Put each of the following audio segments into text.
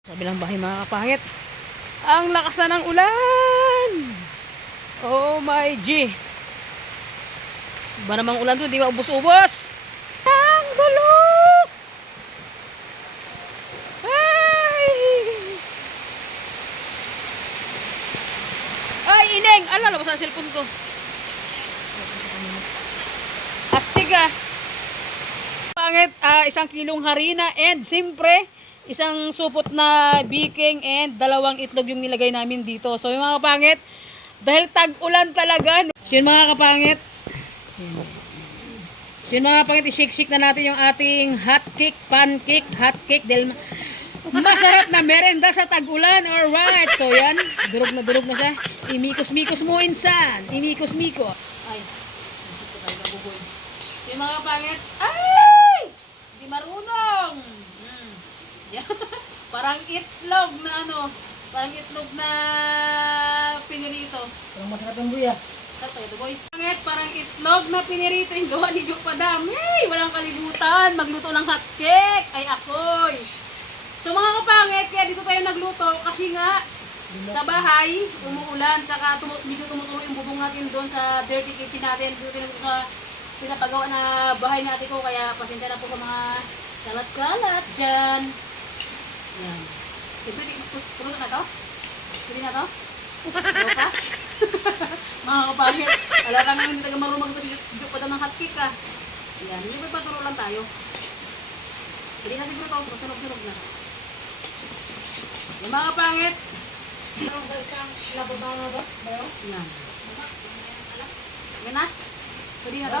Sa bilang bahay mga kapangit, ang lakas na ng ulan. Oh my G. Ba namang ulan to, di ba ubos-ubos? Ang gulo! Ay! Ay, ineng! Ala, labas ang cellphone ko. Astig ah. Pangit, isang kilong harina and siyempre, isang supot na biking and dalawang itlog yung nilagay namin dito. So yung mga kapangit, dahil tag-ulan talaga. So yun mga kapangit, i-shake-shake na natin yung ating hot cake, pancake, hot cake. Dahil masarap na merenda sa tag-ulan. Alright, so yan, durog na siya. Imikos-mikos mo insan. Imikos-mikos. Ay, so yung mga kapangit, ay! Hindi marunong. Yeah. Parang itlog na pinirito. Parang masarap yung buya. Sarap ito, boy. Parang itlog na pinirito yung gawa ni Joe Padam. Hey, walang kalibutan. Magluto ng hot cake. Ay, akoy. So, mga kapangit, kaya dito tayo nagluto kasi nga sa bahay, umuulan, tsaka dito tumutulo yung bubong natin doon sa dirty kitchen natin. Dito sa pinapagawa na bahay natin ko. Kaya pasensya na po sa mga kalat-kalat dyan. Yan. Siyempre, tulog na to? Pwede na to? Tulog ka? Mga kapangit, wala ka naman talaga marunong kasi dito pa daw ng hotcake ka. Yan, hindi pa patulog lang tayo. Pwede na siguro to, sunog-sunog na. Yung mga kapangit, Parang sa isang labot na to? Bayo? yan. Yan na? Pwede na to?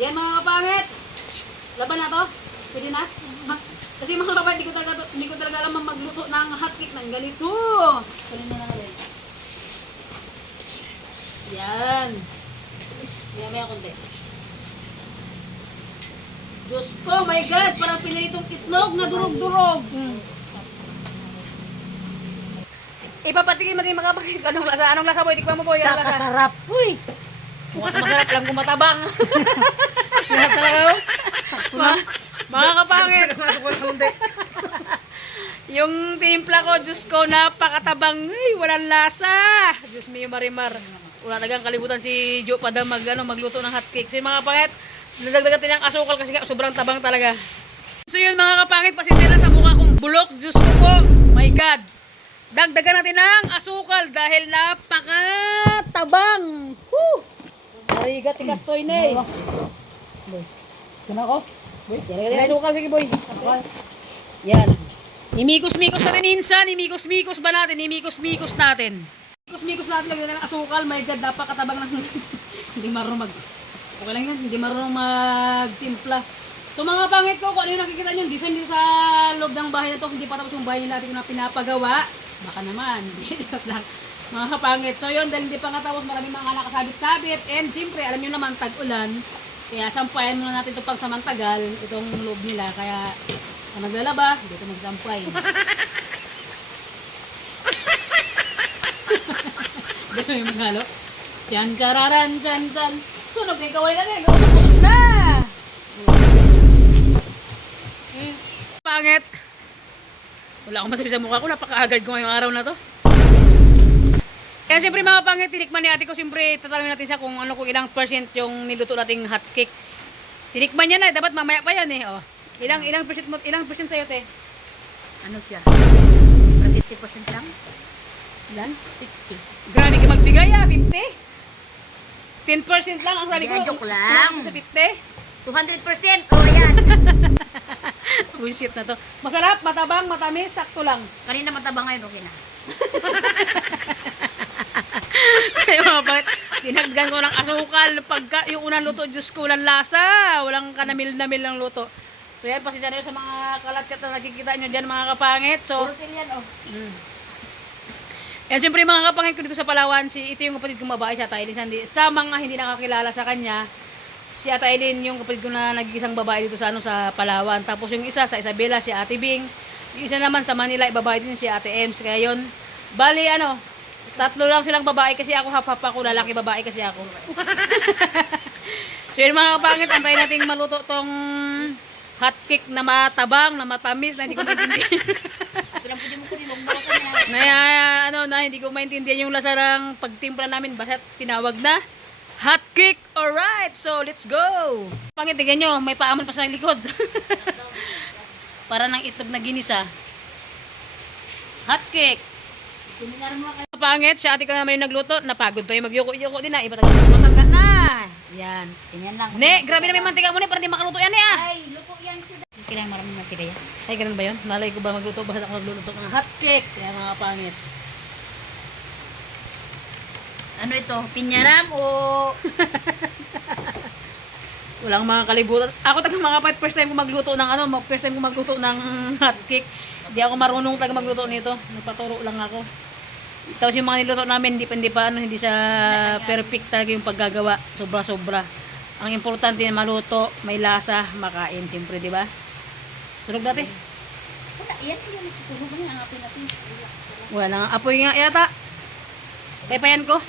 Yan mga kapangit, laban na to? Pwede na? Kasi mga kapatid, hindi ko talaga alam magluto ng hotcake ng ganito. Tuloy na natin. Yan. Yan, may konti. Diyos ko, my God, parang piniritong itlog na durog-durog. Ipapatikin mo din mga kapatid. Anong lasa boy? Tikman mo boy. Kakasarap. Uy! Mukhang masarap lang kumatabang. Lahat talaga oh. Sakto lang. Mga kapangit. Yung timpla ko, Diyos ko, napakatabang. Ay, walang lasa. Diyos mio marimar. Wala talagang kalibutan si Joe Padam magluto ng hotcake. So yung mga kapangit, nadagdagan natin ang asukal kasi sobrang tabang talaga. So yun mga kapangit, pasensya na sa mukha kong bulok. Diyos ko po, my God. Dagdagan natin ang asukal dahil napakatabang. Woo! Marigat, tigas toy na eh. Kena ko? Yan, natin asukal. Sige boy. Yan. Imikos-mikos natin insan. Imikos-mikos ba natin? Imikos-mikos natin. Imikos-mikos natin. Lagyan natin ang asukal. My God, napakatabang ng hindi marunong okay lang yan. Hindi marunong magtimpla. So mga pangit ko, kung ano yung nakikita nyo, design dito sa loob ng bahay na to, hindi pa tapos yung bahay natin na pinapagawa. Baka naman. Lang. Mga kapangit. So yun, dahil hindi pa nga tapos, maraming mga nakasabit-sabit. And siyempre, alam nyo naman, tag-ulan. Kaya sampayan muna natin ito pag samantagal, itong loob nila. Kaya kung naglalaba, dito magsampay. Dito yung maghalo. Tiyan kararan, tiyan, tiyan. Sunog na yung kawali natin. Sunog na! Pangit. Wala akong masabi sa mukha ko. Napaka-agad ko ngayong araw na to. Kaya siyempre mga pangit, tinikman ni ate ko, siyempre tatanungin natin siya kung ano, kung ilang percent yung niluto nating hotcake. Tinikman niya na, dapat mamaya pa yan eh. Oh. Ilang percent sa'yo, te? Ano siya? 50% lang? Ilan? 50. Grabe ka magbigay ah, 50? 10% lang ang sabi ko. Joke lang. Sa 50? 200%! Oh, yan! Bullshit na to. Masarap, matabang, matamis, sakto lang. Kanina matabang ngayon, okay na. Kaya mga bakit, dinagdan ko ng asukal. Pagka yung unang luto, Diyos ko, walang lasa. Walang kanamil-namil ng luto. So yan, pasensya na yun sa mga kalat-kat na nakikita nyo dyan, mga kapangit. So, yan, oh. yan, siyempre mga kapangit ko dito sa Palawan, ito yung kapatid kong babae, si Ate Aileen. Sa mga hindi nakakilala sa kanya, si Ate Aileen yung kapatid ko na nag-iisang babae dito sa Palawan. Tapos yung isa sa Isabela, si Ate Bing. Yung isa naman sa Manila, babae din si Ate Ems. Kaya yun, bali tatlo lang silang babae kasi ako, hap-hap ako, lalaki babae kasi ako. So yun mga kapangit, antayin natin maluto tong hotcake na matabang, na matamis, na hindi ko maintindihan. Ito lang pwede mo hindi ko maintindihan yung lasa ng pagtimpla namin. Basta tinawag na hot cake. Alright, so let's go. Pangit, tignan nyo, may paamon pa sa likod. Para ng itlog na ginisa. Hot cake. Pangit, siya ate ko naman yung nagluto. Napagod tayo magyuko-yuko din na. Iba tayo matangga na. Yan. Ganyan lang. Ne, grabe na may mantika mo ne, para di makaluto yan eh. Ay, luto yan sila. Kailangan maraming mantika yan. Ay, ganun ba yun? Malay ko ba magluto? Basta ako nagluluto ng hot cake. Kaya mga pangit. Ano ito? Pinyaram o... Walang mga kalibutan. Ako taga mga kapit, first time ko magluto ng first time ko magluto ng hot cake. Hindi ako marunong taga magluto nito. Nagpaturo lang ako. Tapos yung mga niluto namin, hindi siya perfect talaga yung paggagawa. Sobra-sobra. Ang importante na maluto, may lasa, makain, siyempre, di ba? Sunog natin. Wala, yan ko yung susunog na ang apin natin. Wala nga, apoy nga yata. Paypayan ko.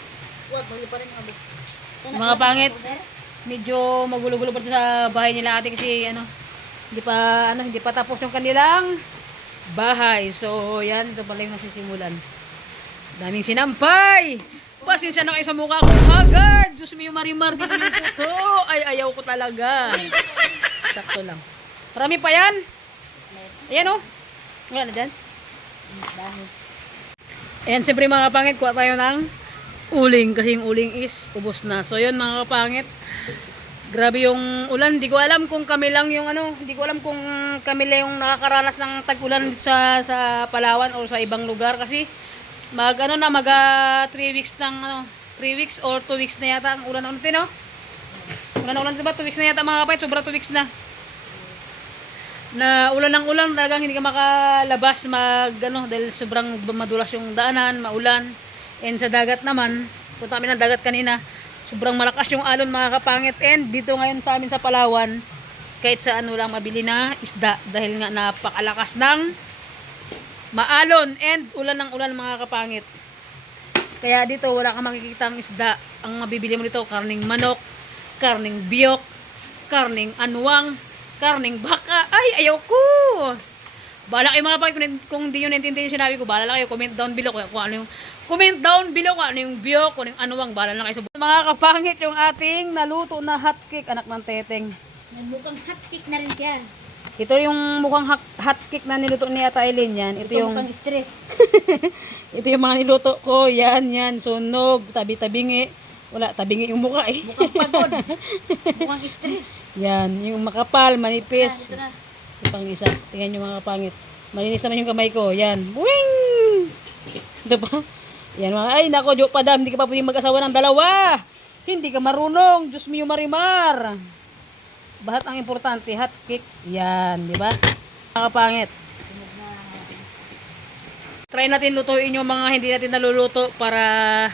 Wag, bali pa rin ako. Mga pangit. Medyo magulo-gulo pa ito sa bahay nila ate kasi hindi pa tapos yung kanilang bahay. So, yan, ito pala yung nasisimulan. Daming sinampay! Pasensya na kayo sa mukha ko, haggard! Diyos mo yung marimar, dito yung puto! Ay, ayaw ko talaga. Sakto lang. Marami pa yan. Ayan o. Wala na dyan. Ayan, siyempre mga kapangit, kuha tayo ng uling. Kasi yung uling is ubos na. So, yun mga kapangit. Grabe yung ulan. Hindi ko alam kung kami lang yung hindi ko alam kung kami lang yung nakakaranas ng tag-ulan sa Palawan o sa ibang lugar. Kasi mag 3 weeks ng 3 weeks or 2 weeks na yata ang ulan unti no. Ulan diba 2 weeks na yata mga kapatid, sobra 2 weeks na. Na ulan ng ulan, talagang hindi ka makalabas dahil sobrang madulas yung daanan, maulan. And sa dagat naman, punta kami ng dagat kanina. Sobrang malakas yung alon mga kapangit. And dito ngayon sa amin sa Palawan, kahit sa lang mabili na isda dahil nga napakalakas ng maalon and ulan ng ulan mga kapangit. Kaya dito wala kang makikita ang isda. Ang mabibili mo dito, karning manok, karning biyok, karning anwang, karning baka. Ay, ayaw ko! Bahala kayo mga kapangit, kung di yun naintindihan yung sinabi ko, bahala kayo, comment down below kung ano yung biyok, kung ano yung anwang, bahala lang kayo. Mga kapangit, yung ating naluto na hotcake, anak ng teteng. Mukhang hotcake na rin siya. Ito yung mukhang hotcake na niluto ni Ate Aileen yan. Ito yung mukhang stress. ito yung mga niluto ko. Yan. Sunog, tabi-tabingi. Wala, tabingi yung mukha eh. Mukhang pagod. Mukhang stress. Yan, yung makapal, manipis. Ito na. Ito pang isa. Tingnan yung mga pangit. Malinis naman yung kamay ko. Yan. Wing! Ito pa. Yan mga, ay nako, Diyo Padam, hindi ka pa pwedeng mag-asawa ng dalawa. Hindi ka marunong. Diyos mo yung marimar. Bahat ang importante, hot cake. Yan, di ba? Mga kapangit. Try natin lutuin yung mga hindi natin naluluto para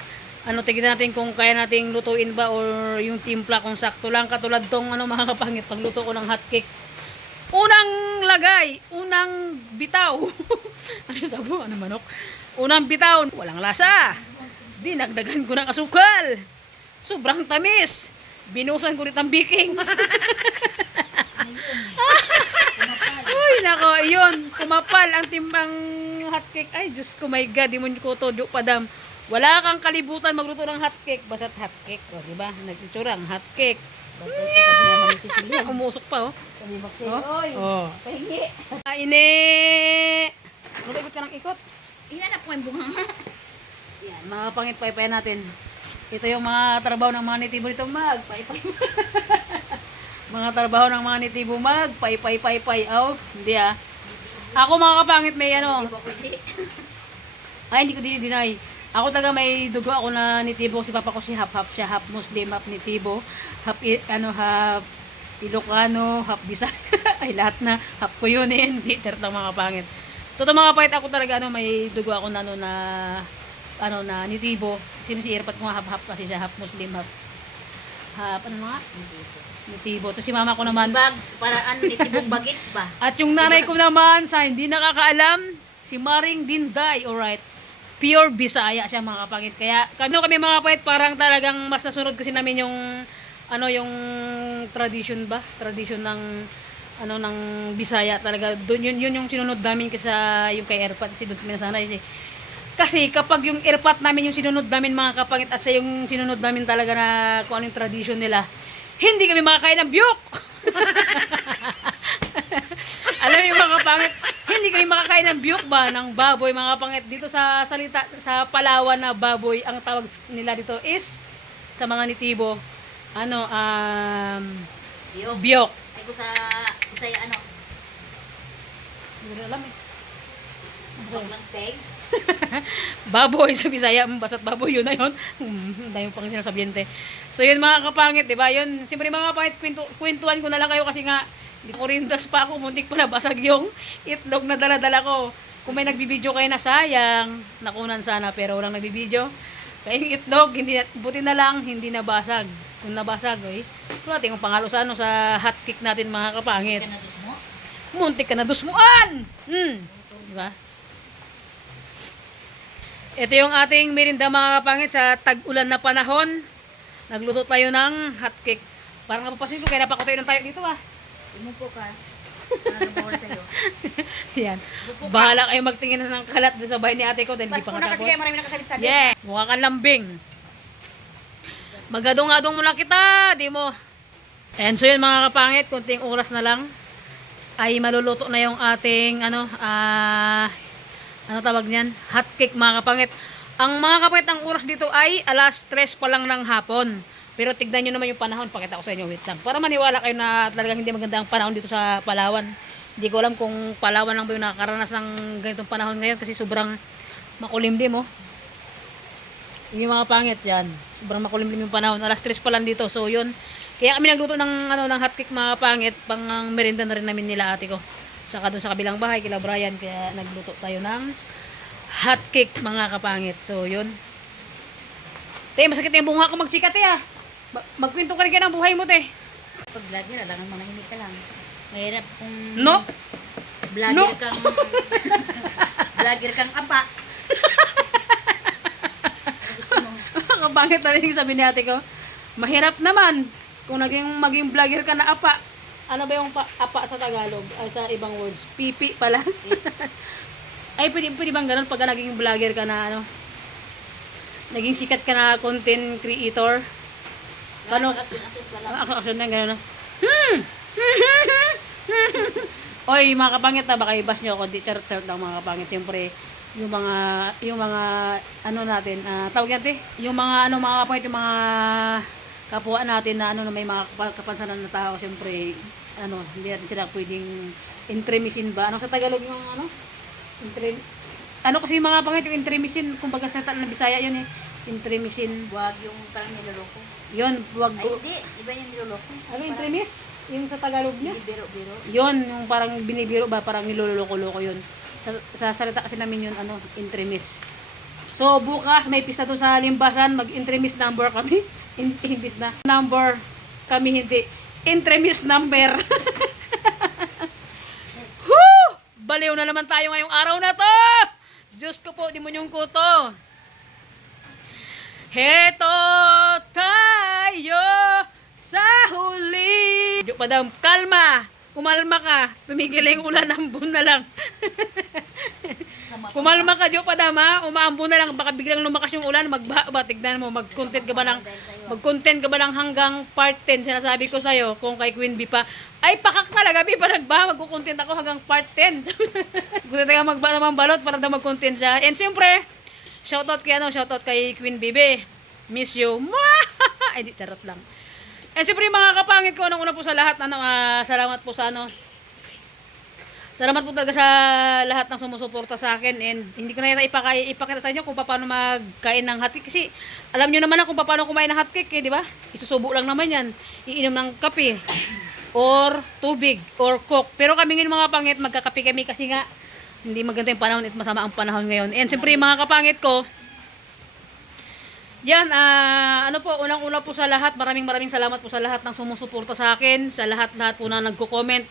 tignan natin kung kaya nating lutuin ba or yung timpla kung sakto lang katulad tong mga kapangit pagluto ko ng hot cake. Unang lagay, unang bitaw. Ano sabo? Ano manok? Unang bitaw, walang lasa. Dinagdagan ko ng asukal. Sobrang tamis. Binusan ko rin ang baking. Uy, nako, yun. Kumapal ang timbang hotcake. Ay, Diyos ko, my God. Di mo ko to, Diyo Padam. Wala kang kalibutan magluto ng hotcake. Basta't hotcake. O, diba? Nag-itsura ang hotcake. Umusok pa, oh. Oy, Oh. pahingi. Ini. Ano ba ikot ka ng ikot? Inanap ko yung bunga nga. Yan, mga pangit paypayan natin. Ito yung mga trabaho ng mga nitibo dito, magpaypay. Mga trabaho ng mga nitibo, magpaypay. Oh, hindi ah. Ako mga kapangit may ay, hindi ko dinideny. Ako taga may dugo ako na nitibo. Si papa ko si half siya, half Muslim, half nitibo, half Ilocano, half Bisaya. Ay, lahat na. Half ko yun eh. Hindi, charot mga kapangit. Totoo mga kapangit, ako talaga may dugo ako na na nitibo. Kasi si Irpat ko nga half kasi siya half Muslim, half nitibo. Tapos si mama ko naman Bags, para nitibong bagets ba? at yung nanay ko naman sa hindi nakakaalam, si Maring Dinday, alright. Pure Bisaya siya mga kapangit. Kaya kami mga kapangit parang talagang mas nasunod kasi namin yung yung tradition ng ng Bisaya talaga. Doon yun yung sinunod namin kasi yung kay Irpat kasi doon kami nasanay kasi Kasi kapag yung airpot namin yung sinunod namin mga kapangit at sa yung sinunod namin talaga na kung ano yung tradition nila, hindi kami makakain ng biyok. Alam mo yung mga kapangit, hindi kami makakain ng biyok ba ng baboy mga kapangit. Dito sa salita, sa Palawan na baboy, ang tawag nila dito is, sa mga nitibo, ano, biyok. Ay ko sa Bisaya ano? Hindi ko alam eh. Bang ng peg. Baboy sa Bisaya, basta't baboy yun na yun. Dahil pang sinasabiente. So yun mga kapangit, di ba? Yun, siyempre mga kapangit, kwentuhan ko na lang kayo kasi nga, hindi ko rindas pa ako, muntik pa nabasag yung itlog na dala-dala ko. Kung may nagbibideo kayo na sayang, nakunan sana pero walang nagbibideo. Kaya yung itlog, hindi, buti na lang, hindi nabasag. Kung nabasag, wala tayong pangalo sa, ano, sa hot cake natin mga kapangit. Muntik ka na dusmuan! Di ba? Ito yung ating merinda mga kapangit sa tag-ulan na panahon. Nagluto tayo ng hotcake. Parang napapasin ko kaya napakutayo ng tayo dito Umupo ka. Para bawal sa'yo. Yan. Bahala kayo magtingin ng kalat sa bahay ni ate ko dahil hindi Pasko pa na nga kasi tapos. kaya marami nakasabit-sabit. Yeah! Mukha kang lambing. Magadong-adong muna kita. Di mo. And so yun mga kapangit, kunting oras na lang ay maluluto na yung ating ano tawag niyan? Hot cake mga kapangit. Ang mga kapangit, ang oras dito ay alas 3 pa lang ng hapon. Pero tignan nyo naman yung panahon. Pakita ko sa inyo. Wait lang. Para maniwala kayo na talagang hindi maganda ang panahon dito sa Palawan. Hindi ko alam kung Palawan lang ba yung nakakaranas ng ganitong panahon ngayon kasi sobrang makulimlim Yung mga pangit yan. Sobrang makulimlim yung panahon. Alas 3 pa lang dito. So yun. Kaya kami nagluto ng, ng hot cake mga pangit. Pang merienda na rin namin nila ate ko. Saka dun sa kabilang bahay, kila Brian, kaya nagluto tayo ng hot cake mga kapangit. So, yun. Te, masakit yung bunga ko magsikat magkwento ka rin ng buhay mo, te. Pag vlogger, alangan manahimik ka lang. Mahirap kung No? vlogger No. kang vlogger kang apa. Gusto mo? Kapangit na rin yung sabi ni ate ko. Mahirap naman kung maging vlogger ka na apa. Ano ba yung apa sa Tagalog? Ay, sa ibang words. Pipi pala. Ay, pwede bang ganun pag naging vlogger ka na naging sikat ka na content creator? Paano? Action-action ka lang. Action na gano'n. Oy, mga kapangit baka ibas nyo ako. Di charot lang mga kapangit. Siyempre, yung mga ano natin, tawag natin, yung mga mga kapangit, yung mga kapwa natin na na may mga kapansanan na tao, siyempre, hindi natin sila pwedeng intremisin ba? Anong sa Tagalog yung kasi yung mga pangit, yung intremisin, kumbaga sa ng Bisaya yun intremisin. Huwag yung parang niloloko. Yun, wag. Ay, hindi. Iba yung niloloko. Ano yung intremis? Yung sa Tagalog niya? Hindi biro-biro. Yun, yung parang binibiro ba, parang niloloko-loko yun. Sa salita kasi namin yun, intremis. So, bukas may pista doon sa Limbasan, mag-intremis number kami. Imbis na number kami hindi. Intremis number. Woo! Baliw na naman tayo ngayong araw na to! Diyos ko po, demonyong ko to. Heto tayo sa huli. Diyo pa daw, kalma. Kumalma ka. Tumigil na yung ulan, ambon na lang. Kumalma ka, Diyo pa daw, umaambon na lang. Baka biglang lumakas yung ulan, tignan mo, mag-content ka ba ng hanggang part 10, sinasabi ko sa'yo, kung kay Queen Bee pa. Ay, pakak talaga, Bee, mag-content ako hanggang part 10. Gusto tayo magba ng balot para daw mag-content siya. And siyempre, shoutout kay Queen Bee. Miss you. Ay, di, charot lang. And siyempre mga kapangit ko, una po sa lahat, salamat po sa salamat po talaga sa lahat ng sumusuporta sa akin, and hindi ko na ipakita sa inyo kung paano magkain ng hotcake kasi alam nyo naman kung paano kumain ng hotcake, di ba? Isusubo lang naman yan, iinom ng kape or tubig or coke. Pero kami ngayon mga kapangit, magkakape kami kasi nga hindi maganda yung panahon at masama ang panahon ngayon. And siyempre mga kapangit ko, yan, unang-una po sa lahat, maraming salamat po sa lahat ng sumusuporta sa akin, sa lahat po na nagko-comment.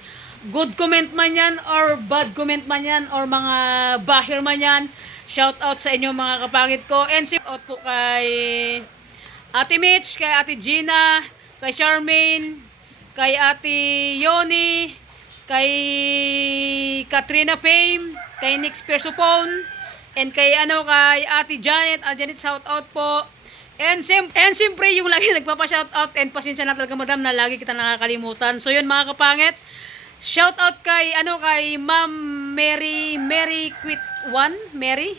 Good comment man yan, or bad comment man yan, or mga basher man yan. Shout out sa inyo mga kapangit ko. And shout out po kay Ate Mitch, kay Ate Gina, kay Charmaine, kay Ate Yoni, kay Katrina Fame, kay Nix Persupon, And kay kay Ate Janet, Janet shout out po. And siyempre yung lagi nagpapa-shout out, and pasensya na talaga madam na lagi kita nakakalimutan. So yun mga kapangit, shout out kay kay Ma'am Mary Quit One, Mary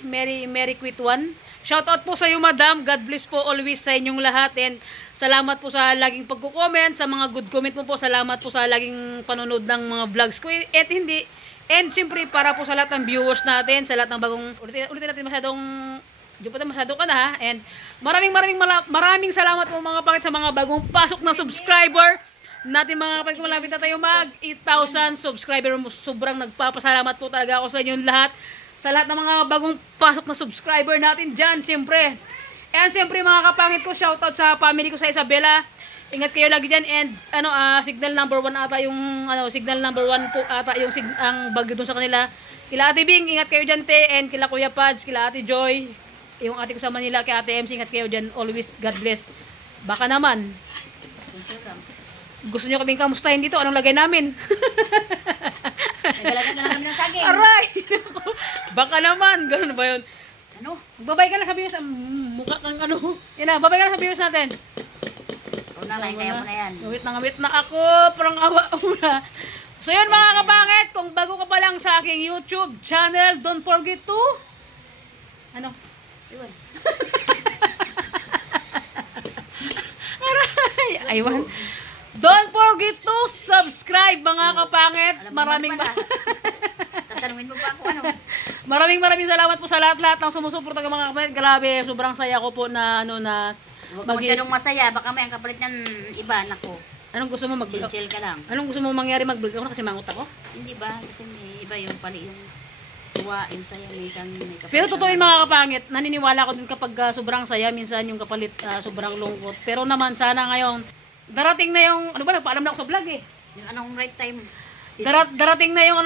Quit One. Shout out po sa iyo madam. God bless po always sa inyong lahat, and salamat po sa laging pagko-comment, sa mga good comment mo po. Salamat po sa laging panonood ng mga vlogs ko. And siyempre para po sa lahat ng viewers natin, sa lahat ng bagong ulitin natin masyado ka na ha. And maraming salamat po mga kapangit sa mga bagong pasok na subscriber natin mga kapangit. Kung malapit na tayo mag 8,000 subscriber, sobrang nagpapasalamat po talaga ako sa inyong lahat. Sa lahat ng mga bagong pasok na subscriber natin dyan, siyempre. And siyempre mga kapangit ko, shoutout sa family ko sa Isabela. Ingat kayo lagi dyan. And signal number 1 ata yung signal number 1 po ata yung ang bagyo dun sa kanila. Kila Ate Bing, ingat kayo dyan te. And kila Kuya Pads, kila Ate Joy, yung ate ko sa Manila, kay Ate MC, ingat kayo dyan. Always, God bless. Baka naman gusto nyo kaming kamustahin dito, anong lagay namin? Nagalagat na lang kami ng saging. Aray! Baka naman, gano'n ba yun? Ano? Babay ka na sa viewers, mukha kang yan na, babay ka na sa viewers natin. Una, kaya mo na yan. Ngawit na ako, parang awa mo na. So yun mga kapangit, kung bago ka pa lang sa aking YouTube channel, don't forget to Iwan. Aray! Aywan. Don't forget to subscribe mga kapangit. Tatanungin mo pa ako Maraming salamat po sa lahat ng sumusuporta ng mga kapangit. Grabe, sobrang saya ko po na Huwag ka masyadong masaya, baka may ang kapalit niyan iba, nako. Anong gusto mo Chill ka lang. Anong gusto mo mangyari, mag-vlog ako na kasi mangot ako? Hindi ba? Kasi may iba yung pali yung tuwain saya, minsan may kapalit. Pero totoo yung mga kapangit, naniniwala ko din kapag sobrang saya, minsan yung kapalit sobrang lungkot. Pero naman sana ngayon, darating na yung, nagpaalam na ako sa vlog eh. Yung anong right time? Darating na yung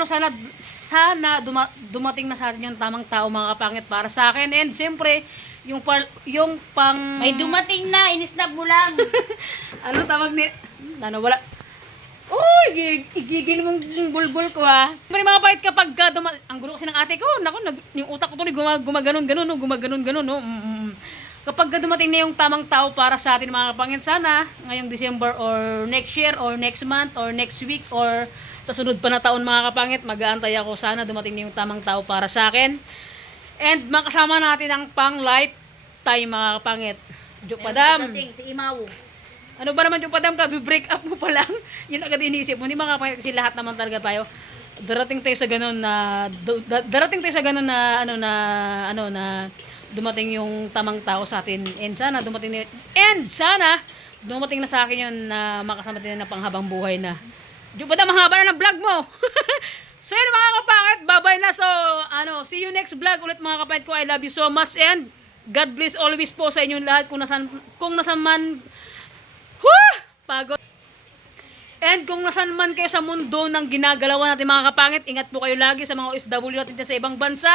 sana dumating na sa atin yung tamang tao mga kapangit para sa akin. And siyempre, yung pang... May dumating na, inisnap mo lang. Tawag ni... wala. Uy, igigil mong bulbul ko ha. May mga pahit kapag ang gulo kasi ng ate ko, yung utak ko tuloy gumaganon. Kapag dumating na yung tamang tao para sa atin mga kapangit, sana ngayong December or next year or next month or next week or sa sunod pa na taon mga kapangit, mag-aantay ako sana dumating na yung tamang tao para sa akin. And makasama natin ang pang lifetime mga kapangit. Padam. Si Imaw. Ano ba naman yung padam ka? Break up mo pa lang. Yun agad inisip mo. Hindi mga kapangit kasi lahat naman talaga tayo. Darating tayo sa ganun na dumating yung tamang tao sa atin. And sana dumating na sa akin yun na makasama din na panghabang buhay na. Padam, mahaba na ng vlog mo. So yun mga kapangit, bye-bye na. So, see you next vlog ulit mga kapangit ko. I love you so much and God bless always po sa inyong lahat kung nasan man pagod. And kung nasan man kayo sa mundo ng ginagalawan natin mga kapangit, ingat po kayo lagi sa mga OFW natin sa ibang bansa.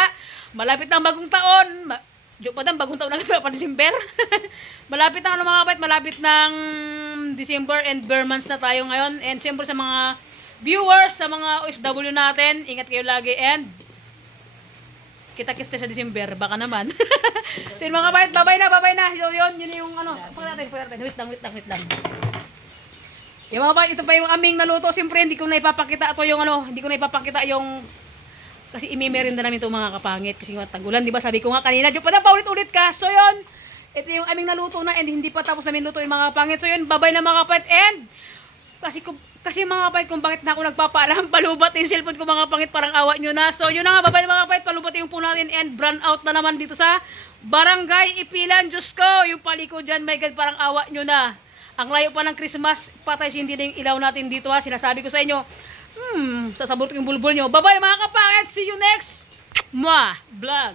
Malapit na ang bagong taon. Bagong taon na pa December. Malapit na mga kapangit, malapit ng December and bare months na tayo ngayon. And siyempre sa mga viewers, sa mga OFW natin, ingat kayo lagi and kita-kits sa December, baka naman. So mga kapatid, bye-bye na. So yun yung pag natin. Wait lang. Yung mga kapatid, ito pa yung aming naluto. Siyempre, hindi ko na ipapakita yung kasi imimerinda namin ito mga kapangit. Kasi tag-ulan, di ba? Sabi ko nga kanina, paulit-ulit ka. So yun, ito yung aming naluto na and hindi pa tapos namin luto yung mga kapangit. So yun, bye-bye na mga kapatid and kasi mga kapatid, kung bakit na ako nagpapaalam, palubat yung cellphone ko mga kapangit, parang awa nyo na. So yun na nga, bye-bye mga kapatid, palubat yung po natin and brand out na naman dito sa Barangay Ipilan. Diyos ko, yung paliko dyan, my God, parang awa nyo na. Ang layo pa ng Christmas, patay hindi na yung ilaw natin dito ha. Sinasabi ko sa inyo, sasabot yung bulbul nyo. Bye-bye mga kapangit, see you next vlog.